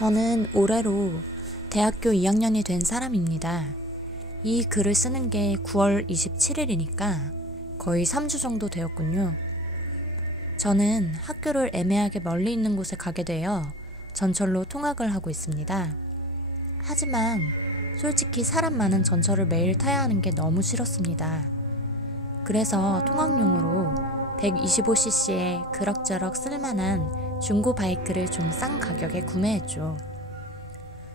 저는 올해로 대학교 2학년이 된 사람입니다. 이 글을 쓰는 게 9월 27일이니까 거의 3주 정도 되었군요. 저는 학교를 애매하게 멀리 있는 곳에 가게 되어 전철로 통학을 하고 있습니다. 하지만 솔직히 사람 많은 전철을 매일 타야 하는 게 너무 싫었습니다. 그래서 통학용으로 125cc의 그럭저럭 쓸만한 중고 바이크를 좀 싼 가격에 구매했죠.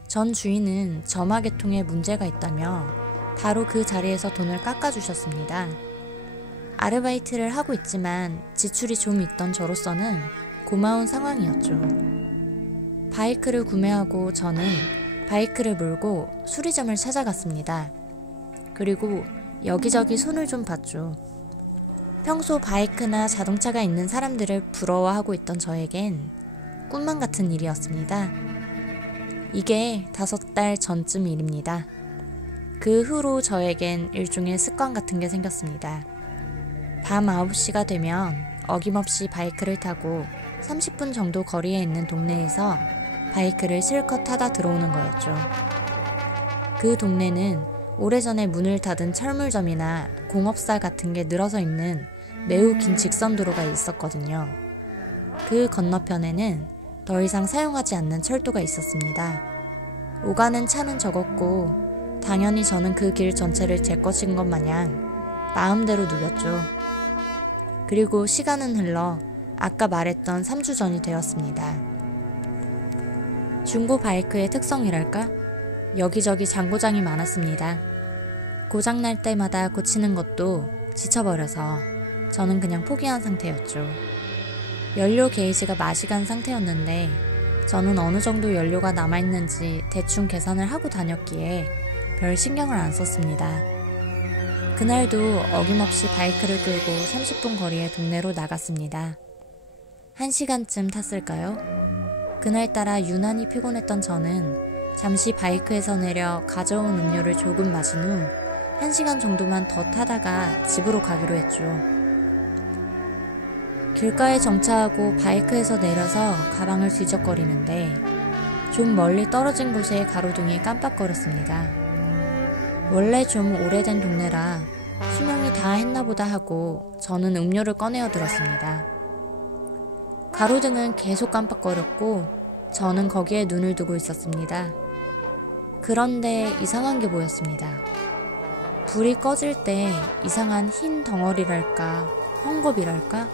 전 주인은 점화계통에 문제가 있다며 바로 그 자리에서 돈을 깎아주셨습니다. 아르바이트를 하고 있지만 지출이 좀 있던 저로서는 고마운 상황이었죠. 바이크를 구매하고 저는 바이크를 몰고 수리점을 찾아갔습니다. 그리고 여기저기 손을 좀 봤죠. 평소 바이크나 자동차가 있는 사람들을 부러워하고 있던 저에겐 꿈만 같은 일이었습니다. 이게 5달 전쯤 일입니다. 그 후로 저에겐 일종의 습관 같은 게 생겼습니다. 밤 9시가 되면 어김없이 바이크를 타고 30분 정도 거리에 있는 동네에서 바이크를 실컷 타다 들어오는 거였죠. 그 동네는 오래전에 문을 닫은 철물점이나 공업사 같은 게 늘어서 있는 매우 긴 직선도로가 있었거든요. 그 건너편에는 더 이상 사용하지 않는 철도가 있었습니다. 오가는 차는 적었고 당연히 저는 그 길 전체를 제 것인 것 마냥 마음대로 누볐죠. 그리고 시간은 흘러 아까 말했던 3주 전이 되었습니다. 중고 바이크의 특성이랄까? 여기저기 장고장이 많았습니다. 고장날 때마다 고치는 것도 지쳐버려서 저는 그냥 포기한 상태였죠. 연료 게이지가 맛이 간 상태였는데 저는 어느 정도 연료가 남아있는지 대충 계산을 하고 다녔기에 별 신경을 안 썼습니다. 그날도 어김없이 바이크를 끌고 30분 거리의 동네로 나갔습니다. 1시간쯤 탔을까요? 그날따라 유난히 피곤했던 저는 잠시 바이크에서 내려 가져온 음료를 조금 마신 후 1시간 정도만 더 타다가 집으로 가기로 했죠. 길가에 정차하고 바이크에서 내려서 가방을 뒤적거리는데 좀 멀리 떨어진 곳에 가로등이 깜빡거렸습니다. 원래 좀 오래된 동네라 수명이 다 했나보다 하고 저는 음료를 꺼내어 들었습니다. 가로등은 계속 깜빡거렸고 저는 거기에 눈을 두고 있었습니다. 그런데 이상한 게 보였습니다. 불이 꺼질 때 이상한 흰 덩어리랄까 헝겊이랄까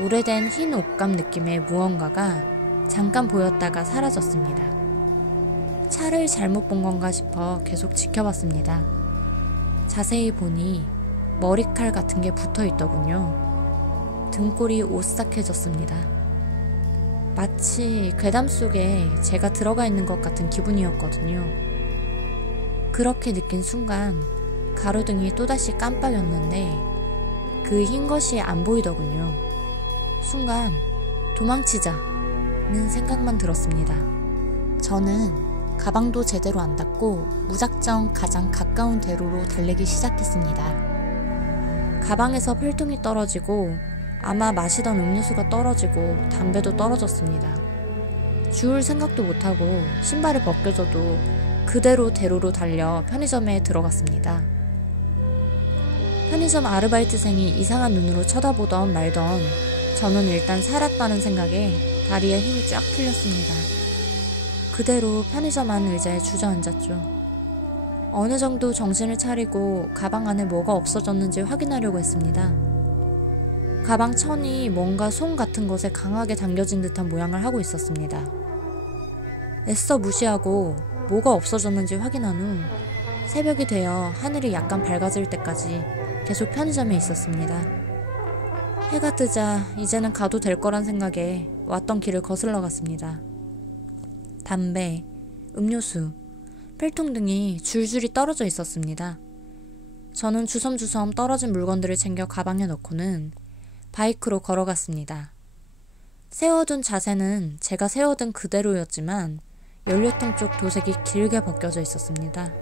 오래된 흰 옷감 느낌의 무언가가 잠깐 보였다가 사라졌습니다. 차를 잘못 본 건가 싶어 계속 지켜봤습니다. 자세히 보니 머리칼 같은 게 붙어 있더군요. 등골이 오싹해졌습니다. 마치 괴담 속에 제가 들어가 있는 것 같은 기분이었거든요. 그렇게 느낀 순간 가로등이 또다시 깜빡였는데 그 흰 것이 안 보이더군요. 순간 도망치자는 생각만 들었습니다. 저는 가방도 제대로 안 닫고 무작정 가장 가까운 대로로 달리기 시작했습니다. 가방에서 필통이 떨어지고 아마 마시던 음료수가 떨어지고 담배도 떨어졌습니다. 주울 생각도 못하고 신발이 벗겨져도 그대로 대로로 달려 편의점에 들어갔습니다. 편의점 아르바이트생이 이상한 눈으로 쳐다보던 말던 저는 일단 살았다는 생각에 다리에 힘이 쫙 풀렸습니다. 그대로 편의점 안 의자에 주저앉았죠. 어느 정도 정신을 차리고 가방 안에 뭐가 없어졌는지 확인하려고 했습니다. 가방 천이 뭔가 솜 같은 것에 강하게 당겨진 듯한 모양을 하고 있었습니다. 애써 무시하고 뭐가 없어졌는지 확인한 후 새벽이 되어 하늘이 약간 밝아질 때까지 계속 편의점에 있었습니다. 해가 뜨자 이제는 가도 될 거란 생각에 왔던 길을 거슬러 갔습니다. 담배, 음료수, 필통 등이 줄줄이 떨어져 있었습니다. 저는 주섬주섬 떨어진 물건들을 챙겨 가방에 넣고는 바이크로 걸어갔습니다. 세워둔 자세는 제가 세워둔 그대로였지만 연료통 쪽 도색이 길게 벗겨져 있었습니다.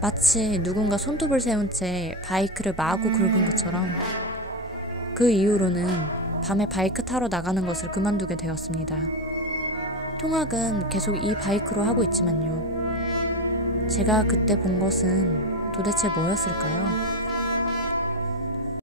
마치 누군가 손톱을 세운 채 바이크를 마구 긁은 것처럼. 그 이후로는 밤에 바이크 타러 나가는 것을 그만두게 되었습니다. 통학은 계속 이 바이크로 하고 있지만요. 제가 그때 본 것은 도대체 뭐였을까요?